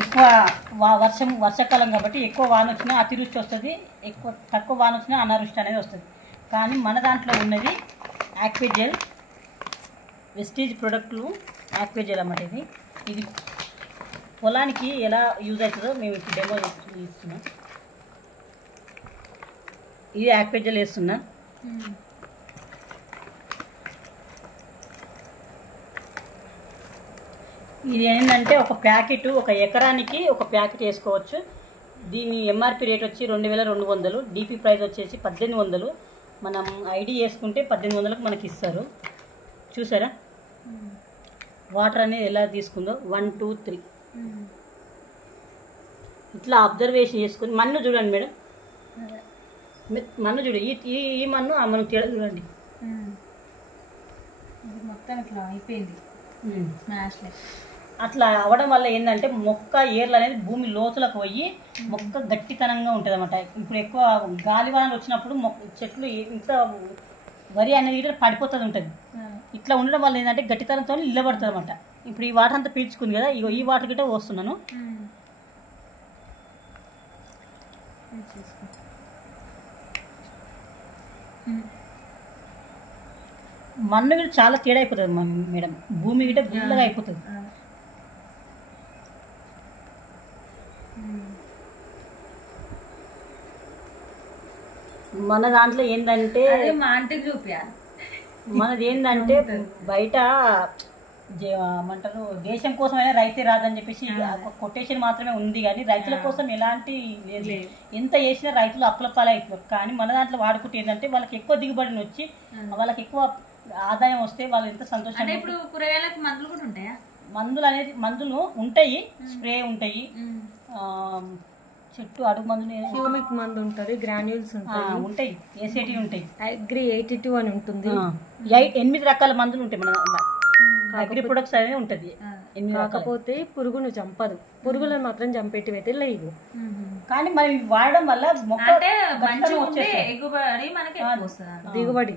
ఎక్కువ వర్షాకాలం కాబట్టి ఎక్కువ వాన వచ్చినా అతివృష్టి వస్తుంది, తక్కువ వాన వచ్చినా అనావృష్టి అనేది వస్తుంది. కానీ మన దాంట్లో ఉన్నది ఆక్వాజెల్ వెస్టీజ్ ప్రొడక్ట్లు. ఆక్వాజెల్ అన్నమాట. ఇది పొలానికి ఎలా యూజ్ అవుతుందో మేము ఇప్పుడు డెమో ఇస్తున్నాం. ఇది ఆక్వాజెల్ వేస్తున్నా. ఇది ఏంటంటే ఒక ఎకరానికి ఒక ప్యాకెట్ వేసుకోవచ్చు. దీని ఎంఆర్పి రేట్ వచ్చి 2200, డిపి ప్రైస్ వచ్చేసి 1800. మనం ఐడి వేసుకుంటే 1800కు మనకి ఇస్తారు. చూసారా వాటర్ అనేది ఎలా తీసుకుందో 1 2 3 ఇట్లా అబ్జర్వేషన్ చేసుకుని మన్ను చూడండి మేడం. మన్ను చూడండి, ఈ మన్ను ఆ మన్ను తేడా చూడండి. మొత్తం ఇట్లా అయిపోయింది. అట్లా అవ్వడం వల్ల ఏంటంటే మొక్క ఏర్లు అనేది భూమి లోతులకు పోయి మొక్క గట్టితనంగా ఉంటుంది అన్నమాట. ఇప్పుడు ఎక్కువ గాలివానలు వచ్చినప్పుడు చెట్లు ఇంత వరి అనేది పడిపోతుంది ఉంటుంది. ఇట్లా ఉండడం వల్ల ఏంటంటే గట్టితనంతో నిలబడుతుంది అన్నమాట. ఇప్పుడు ఈ వాటర్ అంతా పీల్చుకుంది కదా, ఇగో ఈ వాటర్ గిట్ట వస్తున్నాను. మన్ను గిట్ట చాలా తేడా అయిపోతుంది మేడం. భూమి గిట్ట గుల్లగా అయిపోతుంది. మన దాంట్లో ఏంటంటే మనది ఏంటంటే బయట ఏమంటారు దేశం కోసమైనా రైతే రాదని చెప్పేసి కొటేషన్ మాత్రమే ఉంది, కానీ రైతుల కోసం ఎలాంటి లేదు. ఎంత చేసినా రైతులు అప్పులపాలు అవుతున్నారు. కానీ మన దాంట్లో వాడుకుంటే ఏంటంటే వాళ్ళకి ఎక్కువ దిగుబడిని వచ్చి వాళ్ళకి ఎక్కువ ఆదాయం వస్తే వాళ్ళు ఎంత సంతోషంగా. ఇప్పుడు కూరగాయలకు మందులు కూడా ఉంటాయా? మందులు ఉంటాయి, స్ప్రే ఉంటాయి, చెట్టు అడుగు మందులు హ్యూమిక్ మందు ఉంటుంది, గ్రాన్యూల్స్ ఉంటాయి, ఏసేటి ఉంటాయి, అగ్రి 82 అని ఉంటుంది. 8 రకాల మందులు ఉంటాయి మన అగ్రి ప్రొడక్ట్స్ అనేది ఉంటుంది. కాకపోతే పురుగును చంపదు, పురుగులను మాత్రం చంపేటివైతే లేవు. కానీ మరి వాడడం వల్ల మొక్క దిగుబడి